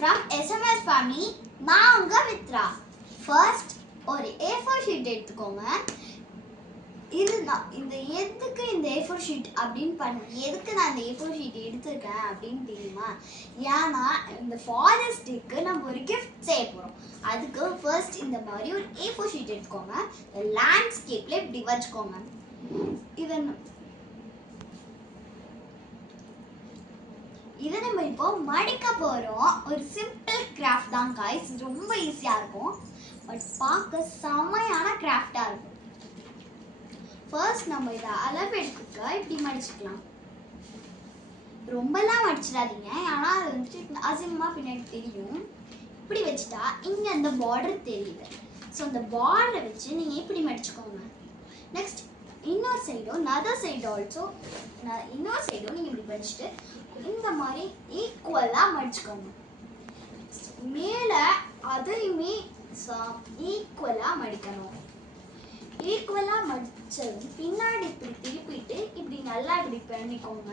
From SMS family, நான் உங்க Mitra. First ஒரு A4 sheet எடுத்துக்கோங்க. இந்த எதுக்கு இந்த A4 sheet எதுக்கு நான் இந்த A4 sheet எடுத்துருக்கேன் அப்படின்னு தெரியுமா? ஏன்னா இந்த ஃபாதர்ஸ் டேக்கு நம்ம ஒரு கிஃப்ட் செய்ய போகிறோம். அதுக்கு ஃபர்ஸ்ட் இந்த மாதிரி ஒரு A4 sheet எடுத்துக்கோங்க. லேண்ட்ஸ்கேப்ல இப்படி வச்சுக்கோங்க. இதை நம்ம இப்போ மடிக்க போகிறோம். ஒரு சிம்பிள் கிராஃப்ட் தான் காய்ஸ். இது ரொம்ப ஈஸியாக இருக்கும், பட் பார்க்க செமையான கிராஃப்டாக இருக்கும். ஃபர்ஸ்ட் நம்ம இதை அளவு எடுத்துக்க இப்படி மடிச்சுக்கலாம். ரொம்பலாம் மடிச்சிடாதீங்க, ஏன்னா அது வந்துட்டு அசிங்கமாக பின்னாடி தெரியும். இப்படி வச்சுட்டா இங்கே அந்த பார்டர் தெரியுது. ஸோ அந்த பார்டரை வச்சு நீங்கள் இப்படி மடிச்சுக்கோங்க. நெக்ஸ்ட் இன்னொரு சைடும் நீங்கள் இப்படி மடிச்சுட்டு இந்த மாதிரி ஈக்குவலாக மடிச்சுக்கோங்க. மேலே அதையுமே ஈக்குவலாக மடிக்கணும். ஈக்குவலாக மடிச்சது பின்னாடி இப்படி திருப்பிட்டு இப்படி நல்லா இப்படி பண்ணிக்கோங்க.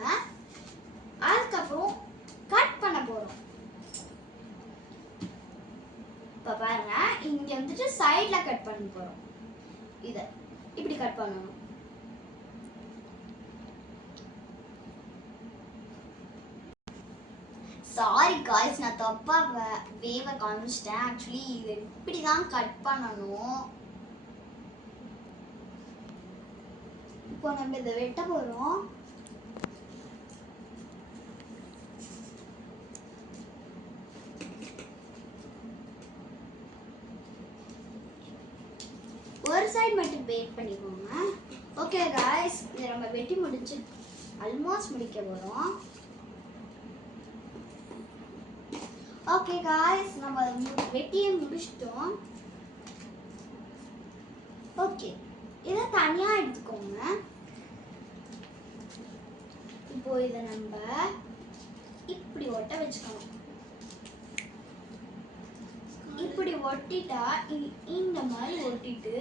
அதுக்கப்புறம் கட் பண்ண போகிறோம். இப்போ பாருங்க, இங்கே வந்துட்டு சைடில் கட் பண்ண போகிறோம். இதை இப்படி கட் பண்ணணும். சாரி காய்ஸ், நான் தப்பாக வேவை காமிச்சிட்டேன். ஆக்சுவலி இது இப்படி தான் கட் பண்ணணும். இப்போ நம்ம இதை வெட்ட போகிறோம். ஒரு சைடு மட்டும் பேக் பண்ணிக்கோங்க. ஓகே காய்ஸ், இதை நம்ம வெட்டி முடிச்சு ஆல்மோஸ்ட் முடிக்க போகிறோம். ஓகே காய்ஸ், நம்ம வெட்டியை முடிச்சிட்டோம். ஓகே, இதை தனியாக எடுத்துக்கோங்க. இப்போ இதை நம்ம இப்படி ஒட்ட வச்சுக்கணும். இப்படி ஒட்டிட்டா இந்த மாதிரி ஒட்டிட்டு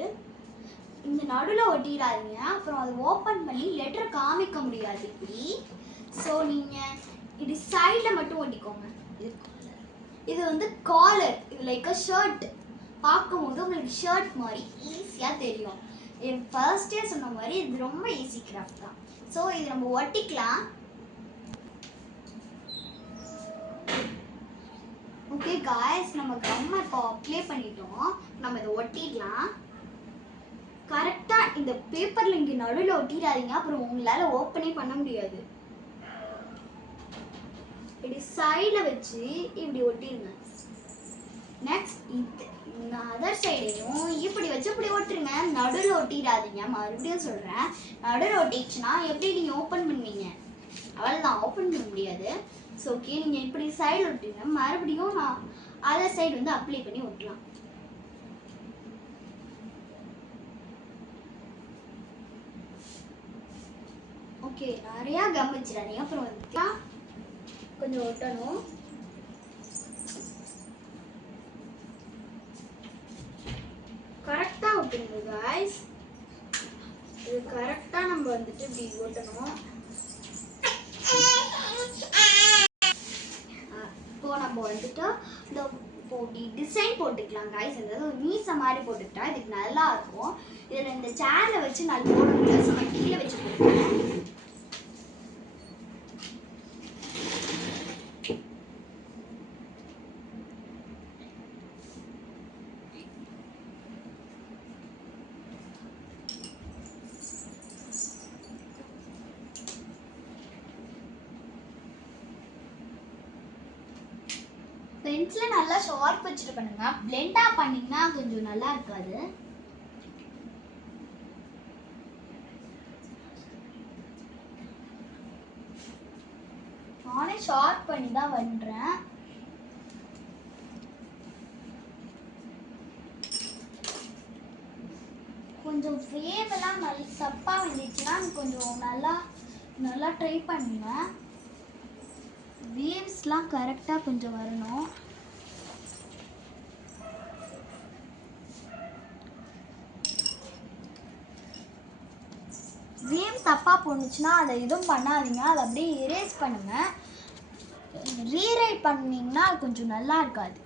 இந்த நடுவில் ஒட்டிடாதீங்க, அப்புறம் அதை ஓப்பன் பண்ணி லெட்டர் காமிக்க முடியாது இப்படி. ஸோ நீங்கள் இப்படி சைடில் மட்டும் ஒட்டிக்கோங்க. இது வந்து காலர், இது லைக் அ ஷர்ட். பார்க்கும்போது உங்களுக்கு ஷர்ட் மாதிரி ஈஸியாக தெரியும். என் ஃபர்ஸ்டே சொன்ன மாதிரி இது ரொம்ப ஈஸி கிராஃப்ட் தான். ஸோ இது நம்ம ஒட்டிக்கலாம். ஓகே காய்ஸ், நம்ம கம்மை இப்போ அப்ளை பண்ணிட்டோம். நம்ம இதை ஒட்டிடலாம். கரெக்டாக இந்த பேப்பரில் இங்கே நடுவில் ஒட்டிடாதீங்க, அப்புறம் உங்களால் ஓப்பனே பண்ண முடியாது. இப்படி சைடில் வச்சு இப்படி ஒட்டிடுங்க. நெக்ஸ்ட் இந்த அதர் சைடையும் இப்படி வச்சு இப்படி ஒட்டுருங்க. நடுவில் ஒட்டிடாதீங்க. மறுபடியும் சொல்கிறேன், நடுவில் ஒட்டிடுச்சுன்னா எப்படி நீங்கள் ஓப்பன் பண்ணுவீங்க? அவ்வளோதான், ஓப்பன் பண்ண முடியாது. ஸோ ஓகே, நீங்கள் இப்படி சைடு ஒட்டுங்க. மறுபடியும் நான் அதர் சைடு வந்து அப்ளை பண்ணி ஒட்டலாம். ஓகே, நிறையா கம் வச்சிடாதீங்க, அப்புறம் வந்து கொஞ்சம் ஒட்டணும். கரெக்டாக ஒட்டுங்க காய்ஸ். இது கரெக்டாக நம்ம வந்துட்டு இப்படி ஒட்டணும். இப்போ நம்ம வந்துட்டு இந்த இப்போ இப்படி டிசைன் போட்டுக்கலாம் காய்ஸ். அதாவது ஒரு மீசை மாதிரி போட்டுக்கிட்டா இதுக்கு நல்லா இருக்கும். இதில் இந்த சேரில் வச்சு நல்லா போடுங்க. ஸோ நான் கீழே வச்சு போட்டுக்கிறேன். பென்சிலை நல்லா ஷார்ப் வச்சுட்டு பண்ணுங்க. பிளெண்டாக பண்ணிங்கன்னா கொஞ்சம் நல்லா இருக்காது. நானே ஷார்ப் பண்ணி தான் பண்ணுறேன். கொஞ்சம் வேவெல்லாம் நல்லா தப்பாக வந்துச்சுன்னா கொஞ்சம் நல்லா ட்ரை பண்ணுங்க. வேவ்ஸ்லாம் கரெக்டாக கொஞ்சம் வரணும். வேவ் தப்பாக போணுச்சுன்னா அதை எதுவும் பண்ணாதீங்க, அதை அப்படியே எரேஸ் பண்ணுங்கள். ரீரைட் பண்ணிங்கன்னா கொஞ்சம் நல்லா இருக்காது.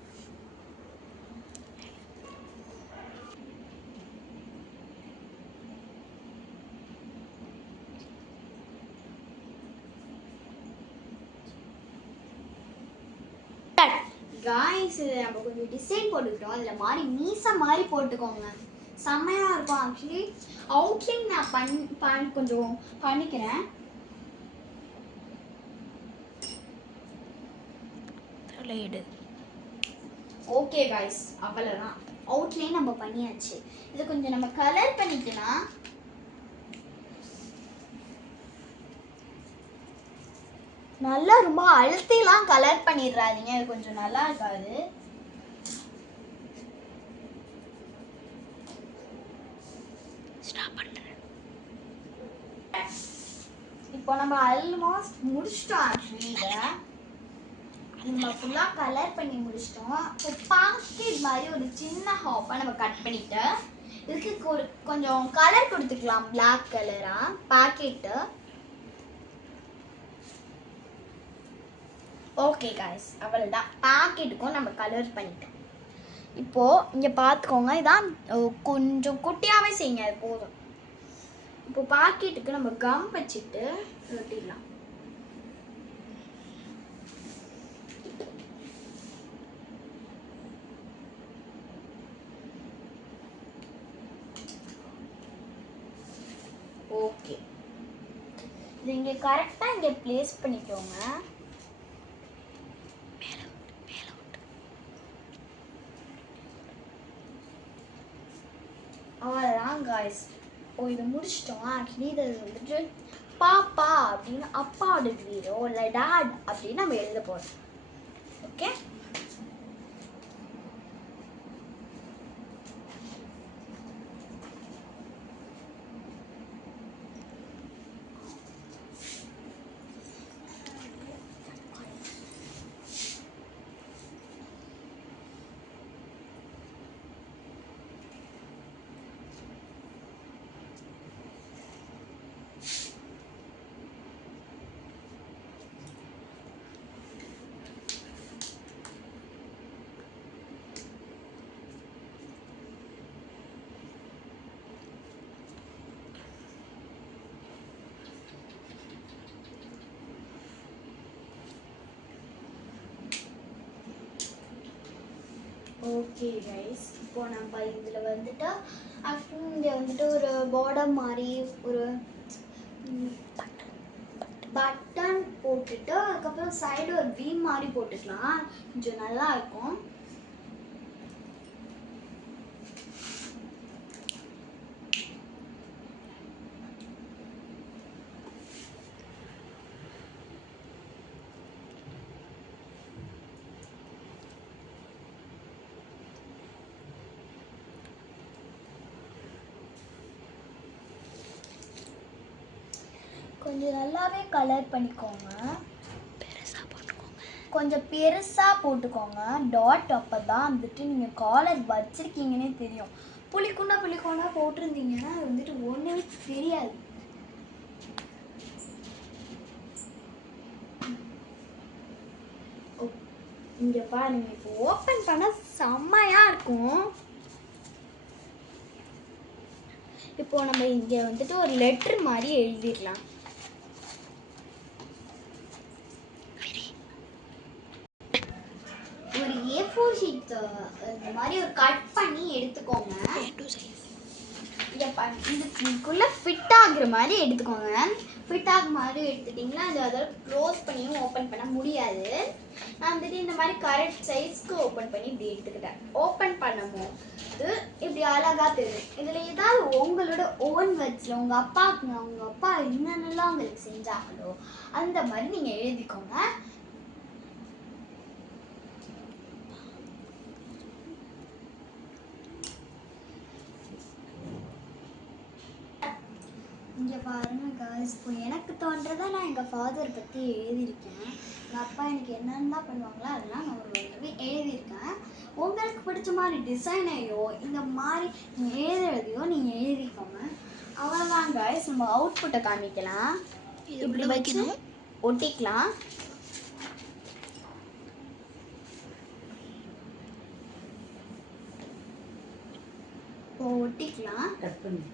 காய்ஸ் நம்ம கொஞ்சம் டிசைன் போட்டுக்கிட்டோம். அதில் மாதிரி மீசை மாதிரி போட்டுக்கோங்க, செம்மையாக இருக்கும். ஆக்சுவலி அவுட்லைன் நான் கொஞ்சம் பண்ணிக்கிறேன். ஓகே காய்ஸ், அவ்வளோதான். அவுட்லைன் நம்ம பண்ணியாச்சு. இது கொஞ்சம் நம்ம கலர் பண்ணிக்கலாம். நல்லா ரொம்ப அழுத்திலாம் கலர் பண்ணிடுறாதீங்க, அது கொஞ்சம் நல்லா இருக்காது. இப்போ நம்ம ஆல்மோஸ்ட் முடிச்சிட்டோம். ஆக்சுவலி இதை நம்ம ஃபுல்லாக கலர் பண்ணி முடிச்சிட்டோம். இப்போ பாக்கெட் மாதிரி ஒரு சின்ன ஹாப்பாக நம்ம கட் பண்ணிட்டு இதுக்கு கொஞ்சம் கலர் கொடுத்துக்கலாம், பிளாக் கலராக பாக்கெட்டு. ஓகே காய்ஸ், அவ்வளோதான். பாக்கெட்டுக்கும் நம்ம கலர் பண்ணிட்டோம். இப்போது இங்கே பார்த்துக்கோங்க, இதான் கொஞ்சம் குட்டியாகவே செய்யுங்க, அது போதும். இப்போ பாக்கெட்டுக்கு நம்ம கம் வச்சுட்டு ஒட்டிடலாம். ஓகே, இது இங்கே கரெக்டாக இங்கே ப்ளேஸ் பண்ணிக்கோங்க. அவ்வளோதான் காய்ஸ். இது முடிச்சிட்டோம். ஆக்சுவலி இது வந்துட்டு பாப்பா அப்படின்னு அப்பாவோட வீரோ இல்லை டாட் அப்படின்னு நம்ம எழுத போகிறோம். ஓகே, ஓகே கைஸ், இப்போ நம்ம இதில் வந்துட்டு ஆக்சுவலி இங்கே வந்துட்டு ஒரு பார்டர் மாதிரி ஒரு பட்டன் போட்டுட்டு அதுக்கப்புறம் சைடு ஒரு பீம் மாதிரி போட்டுக்கலாம், கொஞ்சம் நல்லா இருக்கும். கொஞ்சம் நல்லாவே கலர் பண்ணிக்கோங்க, கொஞ்சம் பெருசாக போட்டுக்கோங்க டாட். அப்போ தான் வந்துட்டு நீங்கள் காலர் வச்சுருக்கீங்கன்னே தெரியும். புளிக்குண்டா போட்டிருந்தீங்கன்னா அது வந்துட்டு ஒன்றுமே தெரியாது. இங்கே பாருங்க, இப்போ ஓப்பன் பண்ண செம்மையாக இருக்கும். இப்போ நம்ம இங்கே வந்துட்டு ஒரு லெட்டர் மாதிரி எழுதிடலாம். ஒரு A4 ஷீட் இந்த மாதிரி ஒரு கட் பண்ணி எடுத்துக்கோங்க. இதுக்குள்ள ஃபிட் ஆகுற மாதிரி எடுத்துக்கோங்க. ஃபிட் ஆகுற மாதிரி எடுத்துட்டிங்கன்னா அது அதோட க்ளோஸ் பண்ணியும் ஓப்பன் பண்ண முடியாது. நான் வந்துட்டு இந்த மாதிரி கரெக்ட் சைஸ்க்கு ஓப்பன் பண்ணி இப்படி எடுத்துக்கிட்டேன். ஓப்பன் பண்ணும்போது இப்படி அழகாக தெரியும். இதில் ஏதாவது உங்களோட ஓன் வேர்ட்ஸில் உங்கள் அப்பா என்னென்னலாம் உங்களுக்கு செஞ்சாங்களோ அந்த மாதிரி நீங்கள் எழுதிக்கோங்க. இங்கே பாருங்க காய்ஸ், இப்போ எனக்கு தோன்றதை நான் எங்கள் ஃபாதர் பற்றி எழுதியிருக்கேன். எங்கள் அப்பா எனக்கு என்னென்ன பண்ணுவாங்களோ அதெல்லாம் நான் ஒரு எழுதியிருக்கேன். உங்களுக்கு பிடிச்ச மாதிரி டிசைனையோ இந்த மாதிரி எழுதுறதையோ நீங்கள் எழுதிக்கோங்க. அவ்வளோதான் காய்ஸ், நம்ம அவுட்புட்டை காமிக்கலாம். இப்படி வச்சு ஒட்டிக்கலாம். ஒட்டிக்கலாம். கட் பண்ணு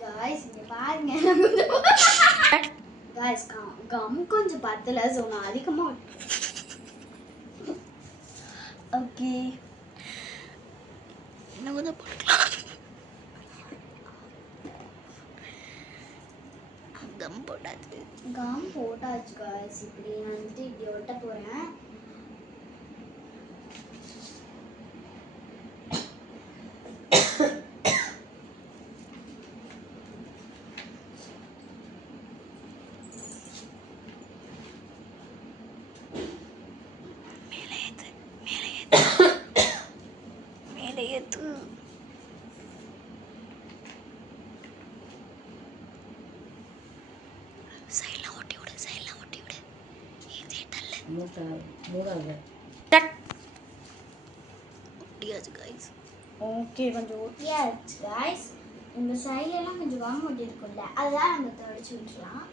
गाइस இங்க பாருங்க. गाइस கம் கொஞ்சம் பத்தல, சோ நான் அதிகமா ஓகே இன்னும் கொஞ்சம் போட்டுக்கலாம். கம் போட்டாச்சு गाइस. இப்படி வந்து இப்படி ஒட்ட போறேன். ஓகே கொஞ்சம் ஒட்டியாச்சு गाइस. இந்த சைடுலாம் கொஞ்சம் கம் ஒட்டி இருக்கும்ல, அதெல்லாம் நம்ம தொடச்சி விட்டுலாம்.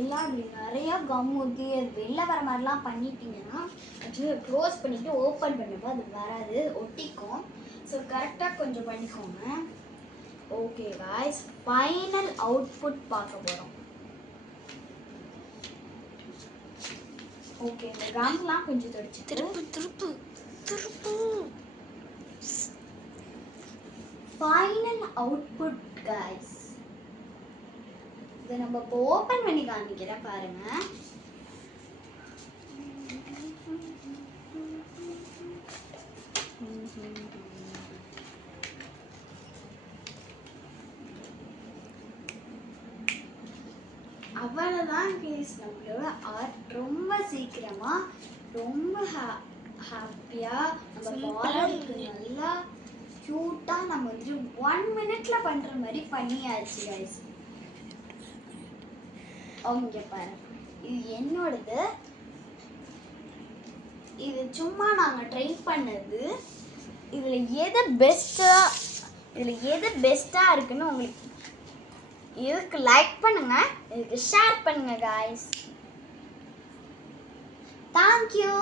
எல்லாம் இப்படி நிறைய கம் ஊற்றி அது வெளில வர மாதிரிலாம் பண்ணிட்டீங்கன்னா ஆக்சுவலி க்ளோஸ் பண்ணிவிட்டு ஓப்பன் பண்ணப்போ அது வராது, ஒட்டிக்கும். ஸோ கரெக்டாக கொஞ்சம் பண்ணிக்கோங்க. ஓகே गाइस, ஃபைனல் அவுட்புட் பார்க்க போகிறோம். ஓகே இந்த கம்லாம் கொஞ்சம் தொடச்சி திருப்பு ஃபைனல் அவுட்புட் गाइस. இதை நம்ம இப்போ ஓப்பன் பண்ணி காமிக்கிறேன் பாருங்க. அவ்வளோதான் கேஸ். நம்மளோட ஆர்ட் ரொம்ப சீக்கிரமா ரொம்ப ஹாப்பியாக நம்ம பாலருக்கு நல்லா க்யூட்டாக நம்ம வந்து 1 minute பண்ணுற மாதிரி பண்ணியாச்சு गाइस. அவங்க பாருங்க, இது என்னோடது. இது சும்மா நாங்கள் ட்ரை பண்ணது. இதில் எது பெஸ்ட்டாக இருக்குன்னு உங்களுக்கு இதுக்கு லைக் பண்ணுங்க, இதுக்கு ஷேர் பண்ணுங்க गाइस. Thank you.